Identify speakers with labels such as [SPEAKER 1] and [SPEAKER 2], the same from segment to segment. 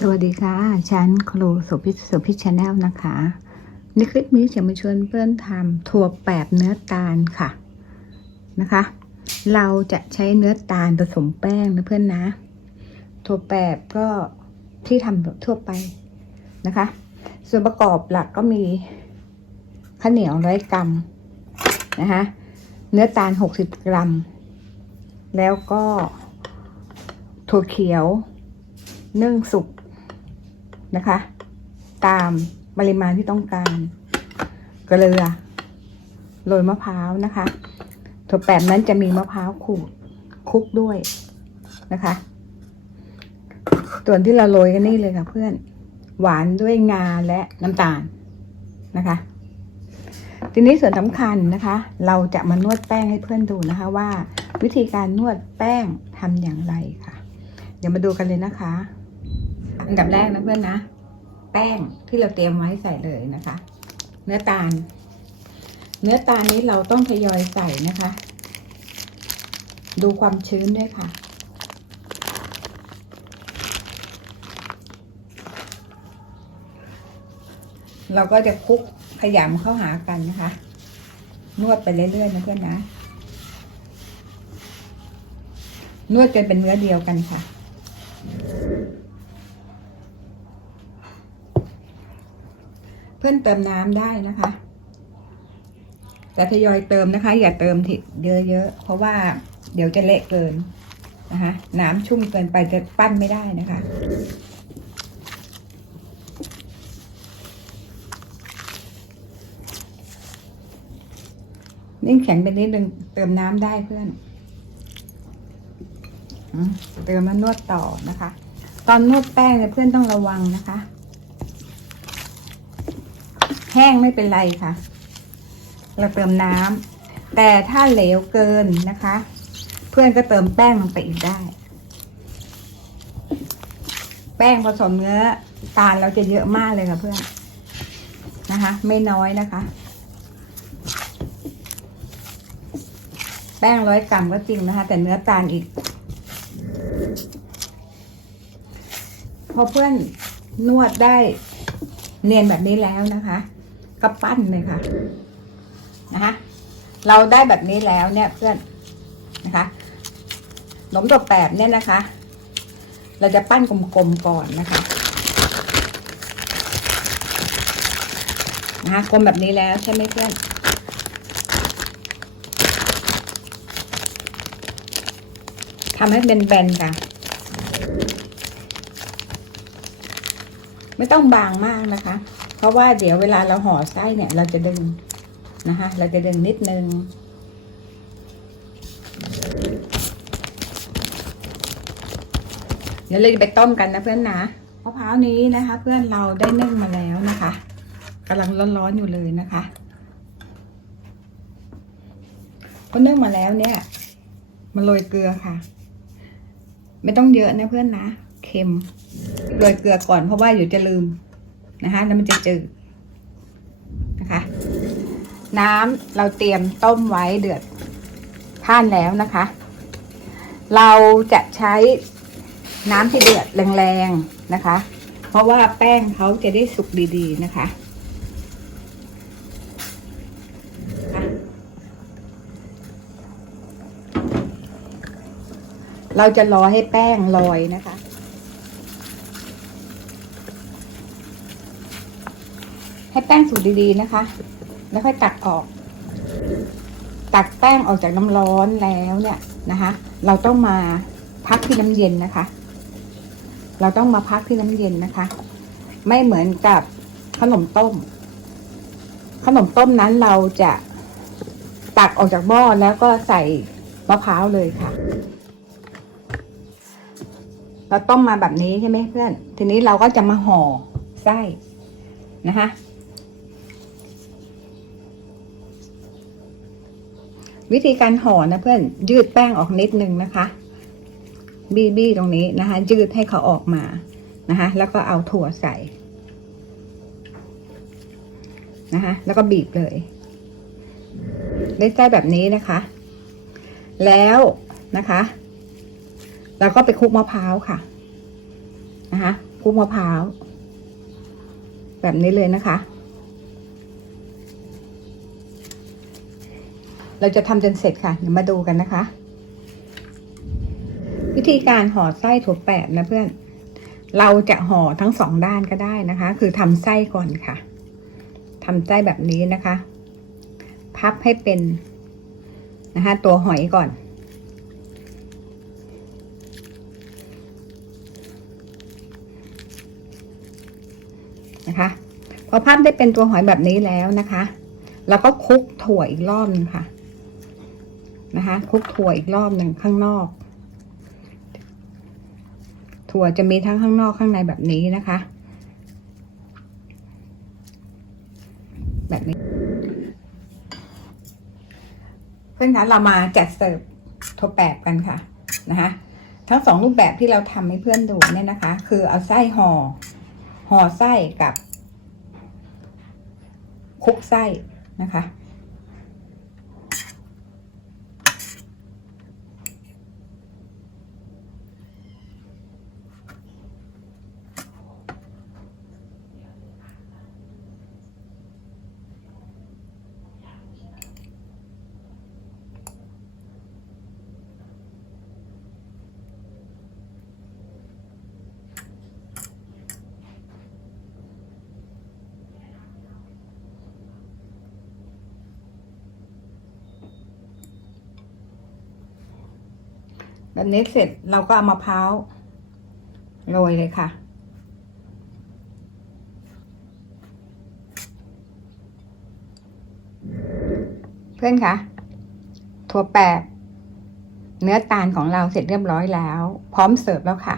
[SPEAKER 1] สวัสดีค่ะฉันครูสุพิสุพิชชาแนลนะคะ ในคลิปนี้จะมาชวนเพื่อนทำถั่วแปบเนื้อตาลค่ะนะคะ เราจะใช้เนื้อตาลผสมแป้งนะเพื่อนนะ ถั่วแปบก็ที่ทำแบบทั่วไปนะคะ ส่วนประกอบหลักก็มีข้าวเหนียวร้อยกรัมนะคะเนื้อตาลหกสิบกรัม แล้วก็ถั่วเขียวนึ่งสุก นะคะ ตามปริมาณที่ต้องการ เกลือโรยมะพร้าวนะคะถั่วแปบนั้นจะมีมะพร้าวขูดคลุกด้วยนะคะ ส่วนที่เราโรยกันนี่เลยค่ะเพื่อน หวานด้วยงาและน้ำตาลนะคะ ทีนี้ส่วนสำคัญนะคะ เราจะมานวดแป้งให้เพื่อนดูนะคะว่า วิธีการนวดแป้งทำอย่างไรค่ะ เดี๋ยวมาดูกันเลยนะคะ อันดับแรกนะเพื่อนนะ แป้งที่เราเตรียมไว้ใส่เลยนะคะ เนื้อตาล เนื้อตาลนี้เราต้องทยอยใส่นะคะ ดูความชื้นด้วยค่ะเราก็จะคลุกขยำเข้าหากันนะคะ นวดไปเรื่อยๆนะเพื่อนนะ นวดจนเป็นเนื้อเดียวกันค่ะ พื่อนเติมน้ำได้นะคะแต่ทยอยเติมนะคะ อย่าเติมทีเยอะๆเพราะว่าเดี๋ยวจะเละเกินนะคะ น้ำชุ่มเกินไปจะปั้นไม่ได้นะคะนิ่งแข็งไปนิดนึงเติมน้ำได้เพื่อนเติมแล้วนวดต่อนะคะ ตอนนวดแป้งเนี่ยเพื่อนต้องระวังนะคะ แห้งไม่เป็นไรค่ะ เราเติมน้ำแต่ถ้าเหลวเกินนะคะ เพื่อนก็เติมแป้งลงไปอีกได้ แป้งผสมเนื้อตาลเราจะเยอะมากเลยค่ะเพื่อนนะคะ ไม่น้อยนะคะ แป้งร้อยกรัมก็จริงนะคะ แต่เนื้อตาลอีก พอเพื่อนนวดได้เนียนแบบนี้แล้วนะคะ ก็ปั้นเลยค่ะนะคะเราได้แบบนี้แล้วเนี่ยเพื่อนนะคะหนมตัวแปบเนี่ยนะคะ เราจะปั้นกลมๆก่อนนะคะนะคะกลมแบบนี้แล้วใช่ไหมเพื่อนทำให้เป็นแบนๆค่ะ ไม่ต้องบางมากนะคะ ราะว่าเดี๋ยวเวลาเราห่อไส้เนี่ย เราจะดึงนะคะเราจะดึงนิดนึง เดี๋ยวเราจะไปต้มกันนะเพื่อนนะมะพร้าวนี้นะคะ เพื่อนเราได้นึ่งมาแล้วนะคะกำลังร้อนๆอยู่เลยนะคะพอนึ่งมาแล้วเนี่ยมาโรยเกลือค่ะ ไม่ต้องเยอะนะเพื่อนนะ เค็มโรยเกลือก่อนเพราะว่าอยู่จะลืม นะคะ แล้วมันจะจืดนะคะ น้ำเราเตรียมต้มไว้เดือดท่านแล้วนะคะ เราจะใช้น้ำที่เดือดแรงๆนะคะ เพราะว่าแป้งเขาจะได้สุกดีๆนะคะเราจะรอให้แป้งลอยนะคะ ให้แป้งสุกดีๆนะคะ แล้วค่อยตักออก ตักแป้งออกจากน้ำร้อนแล้วเนี่ยนะคะ เราต้องมาพักที่น้ำเย็นนะคะ เราต้องมาพักที่น้ำเย็นนะคะ ไม่เหมือนกับขนมต้ม ขนมต้มนั้นเราจะตักออกจากหม้อแล้วก็ใส่มะพร้าวเลยค่ะ เราต้มมาแบบนี้ใช่ไหมเพื่อน ทีนี้เราก็จะมาห่อไส้นะคะ วิธีการห่อนะเพื่อนยืดแป้งออกนิดนึงนะคะ บี้บี้ตรงนี้นะคะ ยืดให้เขาออกมานะคะ แล้วก็เอาถั่วใส่นะคะ แล้วก็บีบเลย ได้ไส้แบบนี้นะคะ แล้วนะคะเราก็ไปคลุกมะพร้าวค่ะนะคะกุ้งมะพร้าวแบบนี้เลยนะคะ เราจะทำจนเสร็จค่ะ เดี๋ยวมาดูกันนะคะ วิธีการห่อไส้ถั่วแปบนะเพื่อน เราจะห่อทั้งสองด้านก็ได้นะคะ คือทำไส้ก่อนค่ะทำไส้แบบนี้นะคะ พับให้เป็นนะคะ ตัวหอยก่อนนะคะพอพับได้เป็นตัวหอยแบบนี้แล้วนะคะเราก็คลุกถั่วอีกรอบนึงค่ะ นะคะคลุกถั่วอีกรอบหนึ่งข้างนอก ถั่วจะมีทั้งข้างนอกข้างในแบบนี้นะคะ แบบนี้ เพื่อนคะเรามาจัดเสิร์ฟถั่วแปบกันค่ะนะคะทั้งสองรูปแบบที่เราทำให้เพื่อนดูเนี่ยนะคะ คือเอาไส้ห่อห่อไส้กับคุกไส้นะคะ แบบนี้เสร็จเราก็เอามะพร้าวโรยเลยค่ะ เพื่อนคะถั่วแปบเนื้อตาลของเราเสร็จเรียบร้อยแล้ว พร้อมเสิร์ฟแล้วค่ะ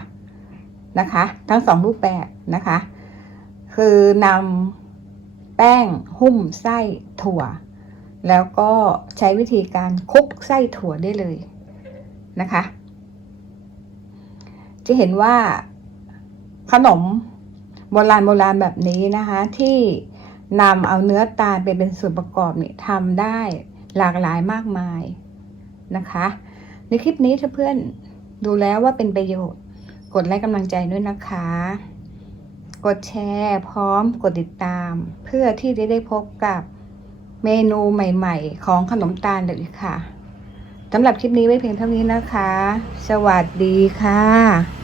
[SPEAKER 1] นะคะ ทั้งสองรูปแบบนะคะ คือนำแป้งหุ้มไส้ถั่ว แล้วก็ใช้วิธีการคลุกไส้ถั่วได้เลยนะคะ จะเห็นว่าขนมโบราณโบราณแบบนี้นะคะ ที่นำเอาเนื้อตาลไปเป็นส่วนประกอบเนี่ยทำได้หลากหลายมากมายนะคะ ในคลิปนี้ถ้าเพื่อนดูแล้วว่าเป็นประโยชน์ กดไลค์กำลังใจด้วยนะคะ กดแชร์พร้อมกดติดตาม เพื่อที่จะได้พบกับเมนูใหม่ ๆ ของขนมตาลเลยค่ะสำหรับคลิปนี้ไว้เพียงเท่านี้นะคะ สวัสดีค่ะ